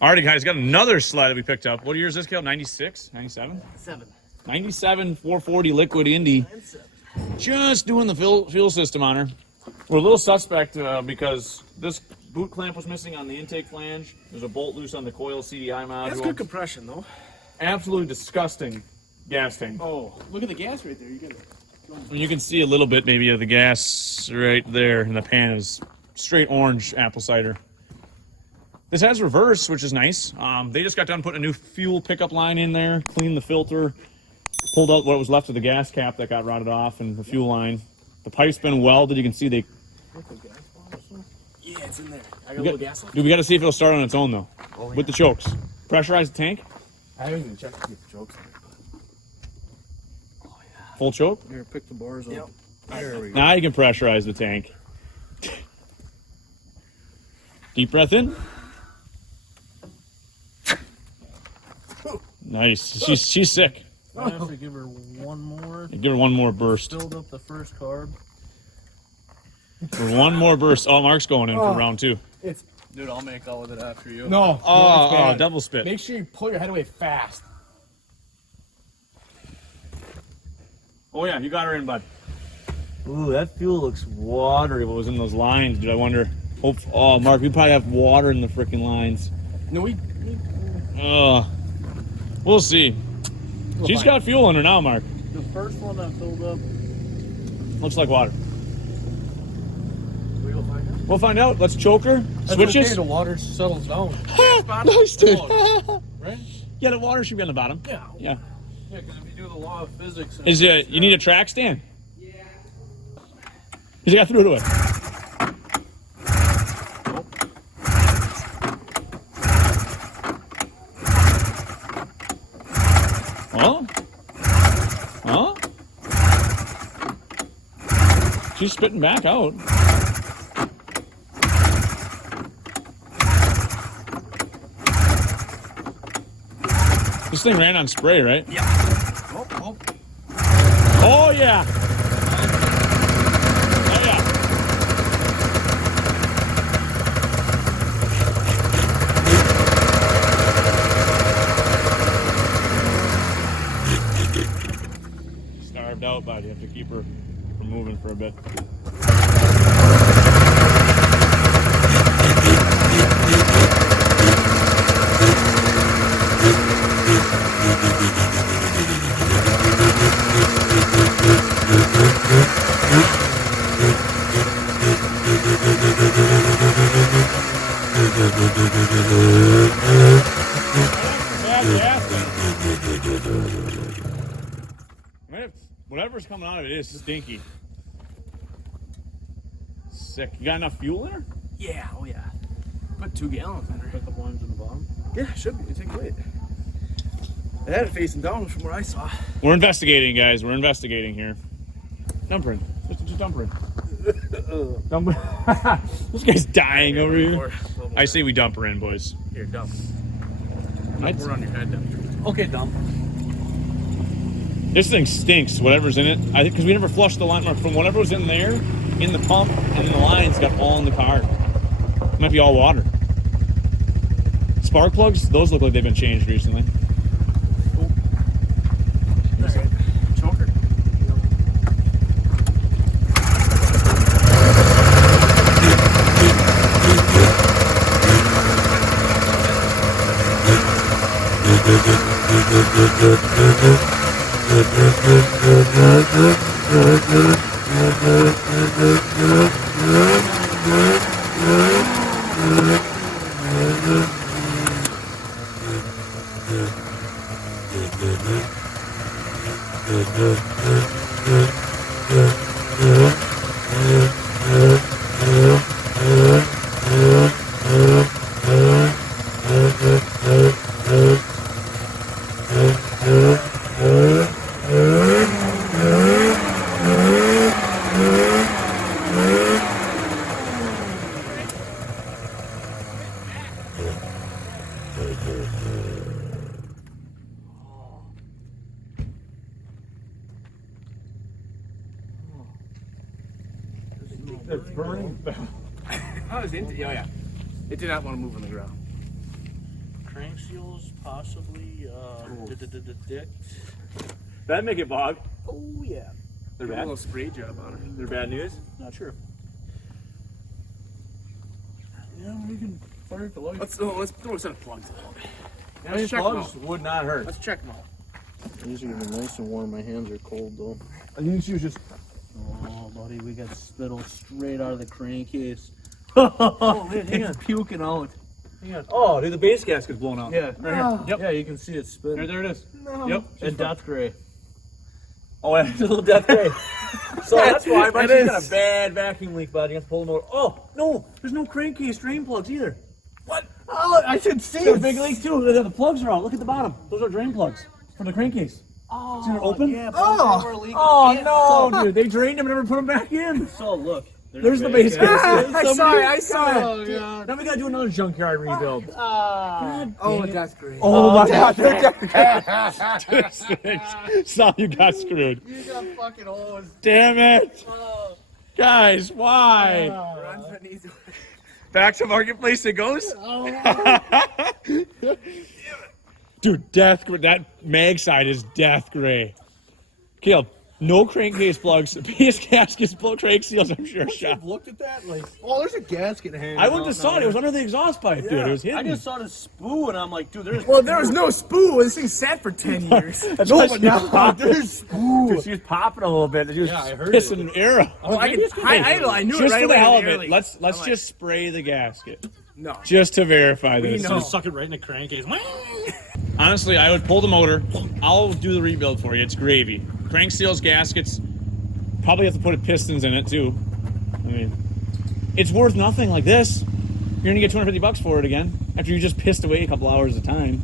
Alrighty, guys, got another sled that we picked up. What year is this, Cal? 96? 97? 97 440 liquid Indy. Just doing the fuel system on her. We're a little suspect because this boot clamp was missing on the intake flange. There's a bolt loose on the Coil CDI module. That's good compression, though. Absolutely disgusting gas tank. Oh, look at the gas right there. You can see a little bit maybe of the gas right there, and the pan is straight orange apple cider. This has reverse, which is nice. They just got done putting a new fuel pickup line in there, cleaned the filter, pulled out what was left of the gas cap that got rotted off, and the fuel line. The pipe's been welded. You can see they. Yeah, it's in there. I got a little gas left. Dude, we got to see if it'll start on its own though, with the chokes. Pressurize the tank. I haven't even checked to get the chokes. Oh yeah. Full choke. Here, pick the bars up. Yep. There we go. Now you can pressurize the tank. Deep breath in. Nice. She's sick. I have to give her one more. Give her one more burst. Filled up the first carb. For one more burst. Oh, Mark's going in for round 2. Dude, I'll make all of it after you. No. Oh, double spit. Make sure you pull your head away fast. Oh yeah, you got her in, bud. Ooh, that fuel looks watery. What was in those lines? Dude, I wonder. Oh, Mark, we probably have water in the freaking lines. No, we'll see. She's got fuel in her now, Mark. The first one I filled up looks like water. We'll find out. We'll find out. Let's choke her. Switches. Okay, the water settles down. Nice, dude. Right? Yeah, the water should be on the bottom. Yeah. Yeah. Yeah, because if you do the law of physics... Is it? You need a track stand? Yeah. He's got through to it. Oh? Huh? She's spitting back out. This thing ran on spray, right? Yeah. Oh, yeah. Oh, yeah. Starved out, but you have to keep her from moving for a bit. Whatever's coming out of it is stinky. Sick. You got enough fuel in her? Yeah, oh yeah. Put 2 gallons in her. Put the ones in the bottom. Yeah, should be. Take weight. It had it facing down from where I saw. We're investigating, guys. We're investigating here. Dump her in. Just dump her in. Dump her. This guy's dying over here. I say we dump her in, boys. Here, dump. I'd- We're on your head, dump. Okay, dump. This thing stinks, whatever's in it. I think because we never flushed the line, from whatever was in there, in the pump, and then the lines got all in the car. It might be all water. Spark plugs, those look like they've been changed recently. Alright. Choker. It's burning. Oh, it was into, oh yeah. It did not want to move on the ground. crank seals, possibly. Dick. That'd make it bog. Oh yeah. They're A bad. little spray job on it. They're bad news. Not sure. Yeah, we can fire the light. Let's throw a set of plugs. I mean, check 'em plugs out. would not hurt. Let's check them out. These are gonna be nice and warm. My hands are cold though. I think she was just. Oh, buddy, we got spittle straight out of the crankcase. Oh man, hang on. It's puking out. Oh, dude, the base gasket's blown out. Yeah, Right here. Yep. yeah, you can see it spitting. There it is. No. Yep. And death gray. Oh, it's a little death ray. So that's why, but It she's got is. a bad vacuum leak, bud. You have to pull them out. Oh, no, there's no crankcase drain plugs either. What? Oh, I should see It's got a it. big leak too. The plugs are out. Look at the bottom. Those are drain plugs for the crankcase. Oh, See they're open? Yeah, Oh. they were leaking. Oh, no, dude. They drained them and never put them back in. So look, There's the base gasket. I saw it. I saw it. Oh god. Now we gotta do another junkyard rebuild. Oh, that's great. Oh my god. Saw you got screwed. You got fucking hosed. Damn it. Oh. Guys, why? Runs but needs to- Back to marketplace it goes. Dude, that mag side is death gray. Caleb, no crankcase plugs, base gaskets, crank seals. I'm sure shot. I've looked at that like, oh, there's a gasket hanging. I wouldn't out have saw it. It was under the exhaust pipe, dude. It was hidden. I just saw the spoo and I'm like, dude, there's. Well, there was no spoo. This thing sat for 10 years. That's No, why but she was now popping. there's spoo. Dude, she was popping a little bit. She was Yeah, I heard pissing it. air out. Well, I knew it Just right for the away. hell of Early. it, let's I'm like, just spray the gasket. No. Just to verify this. know. Just suck it right in the crankcase. Honestly, I would pull the motor. I'll do the rebuild for you. It's gravy. Crank seals, gaskets. Probably have to put pistons in it too. I mean, it's worth nothing like this. You're gonna get $250 for it again after you just pissed away a couple hours of time.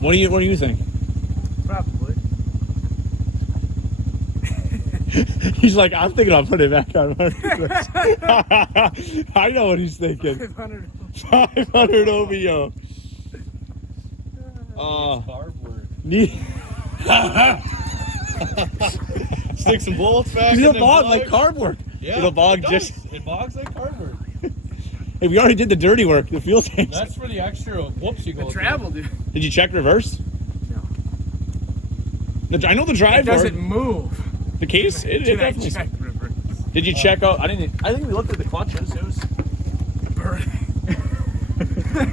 What do you think? Probably. He's like, I'm thinking I'll put it back on. I know what he's thinking. 500. 500 OBO. Cardboard. Need. Stick some bolts back. It'll bog like cardboard. Yeah, It'll bog it just. does. It bogs like cardboard. Hey, we already did the dirty work. The fuel tanks. That's for the extra whoops you go. The travel, dude. Did you check reverse? No. I know the drive It doesn't worked. move. The case. It Did I definitely. check reverse? Did you check out? I think we looked at the clutches. It was.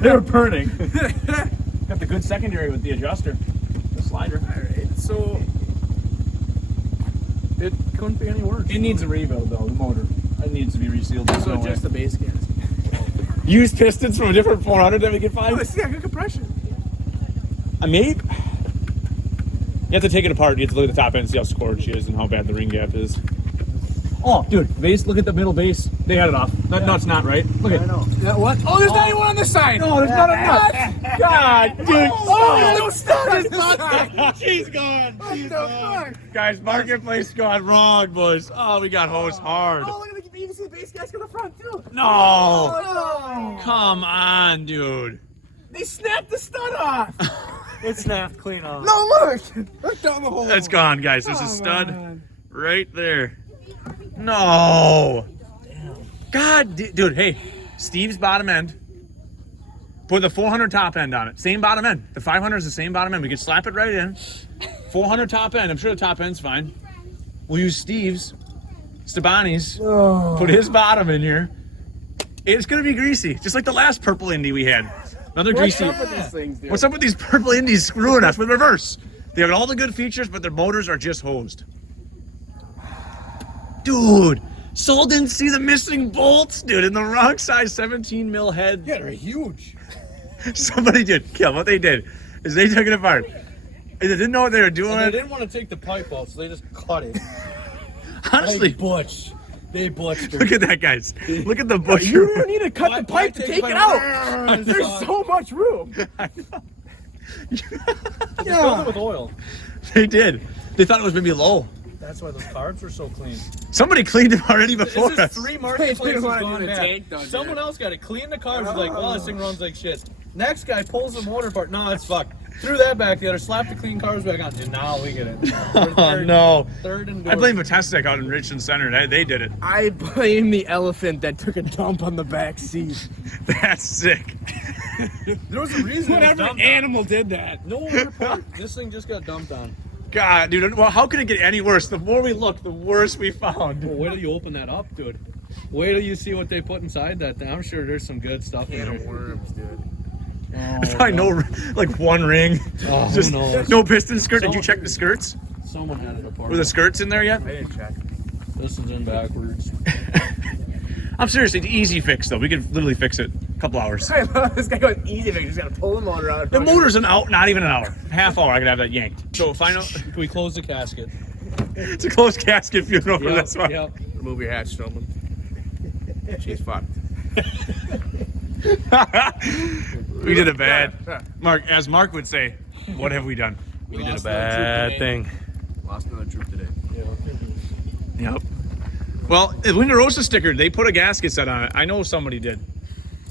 They were burning. Got the good secondary with the adjuster, the slider. Alright, so It couldn't be any worse. It needs a rebuild though. The motor. It needs to be resealed. There's so no just way. the base gas. Use pistons from a different 400 that we can Oh, find. this got good compression. Maybe. You have to take it apart. You have to look at the top end, see how scored she is, and how bad the ring gap is. Oh, dude, base. Look at the middle base. They had it off. That nut's not right. Look at. I know. Yeah, what? Oh, there's not anyone on this side. No, there's not a nut. God, dude. Oh, no stuff on this side. She's gone. What the fuck? Guys, marketplace gone wrong, boys. Oh, we got hosed hard. Oh, look at the, you can see the base gas on the front too. No. Oh, Come on, dude. they snapped the stud off. It snapped clean off. No, look. Look down the hole. It's gone, guys. There's a Come stud on. right there. No. God, dude, hey, Steve's bottom end. Put the 400 top end on it. Same bottom end. The 500 is the same bottom end. We could slap it right in. 400 top end. I'm sure the top end's fine. We'll use Stabani's. Oh. Put his bottom in here. It's gonna be greasy, just like the last purple Indy we had. Another What's greasy. up with these things, dude? What's up with these purple Indies screwing us with reverse? They have all the good features, but their motors are just hosed. Dude, Soul didn't see the missing bolts, dude, in the wrong size 17 mil head. Yeah, they're huge. Somebody did. Kill. What they did is they took it apart. They didn't know what they were doing. And they didn't want to take the pipe out, so they just cut it. Honestly, They butched. They butched her. look at that, guys. Look at the butcher. You don't need to cut Why- the pipe why to take take my- it out. There's so much room. They filled it with oil. They did. They thought it was maybe low. That's why those carbs are so clean. Somebody cleaned it already before This us. is 3 They marketplaces didn't want to gone do the bad. tank done. Someone else got to clean the carbs. Like, well, this thing runs like shit. Next guy pulls the motor apart. No, it's fucked. Threw that back together, slapped the clean carbs back on, and now we get it. Oh no! Third and I blame Vitestic out in Richmond Center. They did it. I blame the elephant that took a dump on the back seat. That's sick. There was a reason. Whatever animal did that. No, this thing just got dumped on. God, dude. Well, how can it get any worse? The more we look, the worse we found. Well, wait till you open that up, dude. Wait till you see what they put inside that thing. I'm sure there's some good stuff in there. Worms, dude. There's probably no, like one ring. Oh, Just who knows? no piston skirt. Did you check the skirts? Someone had it apart. Were the skirts in there yet? I didn't check. This is in backwards. I'm serious. It's easy fix though. We could literally fix it a couple hours. I love this guy going easy. Just gotta pull the motor out. The motor's an hour, not even an hour. Half hour, I could have that yanked. So final, Can we close the casket? it's a closed casket funeral for this one. Yep. Remove your hat, Strowman. She's fucked. We did a bad, Mark, as Mark would say, what have we done? We did a bad thing. Lost another troop today. Yep. Well, the Wiener sticker, they put a gasket set on it. I know somebody did.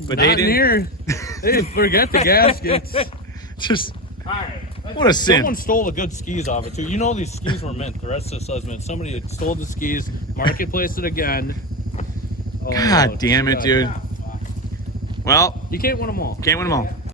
But Not they in didn't. here. They didn't forget the gaskets. Just, what a sin. Someone stole the good skis off it too. You know these skis were mint. The rest of this was mint. Somebody had stole the skis, marketplaced it again. Oh, God damn it, dude. Well, You can't win them all. can't win them all.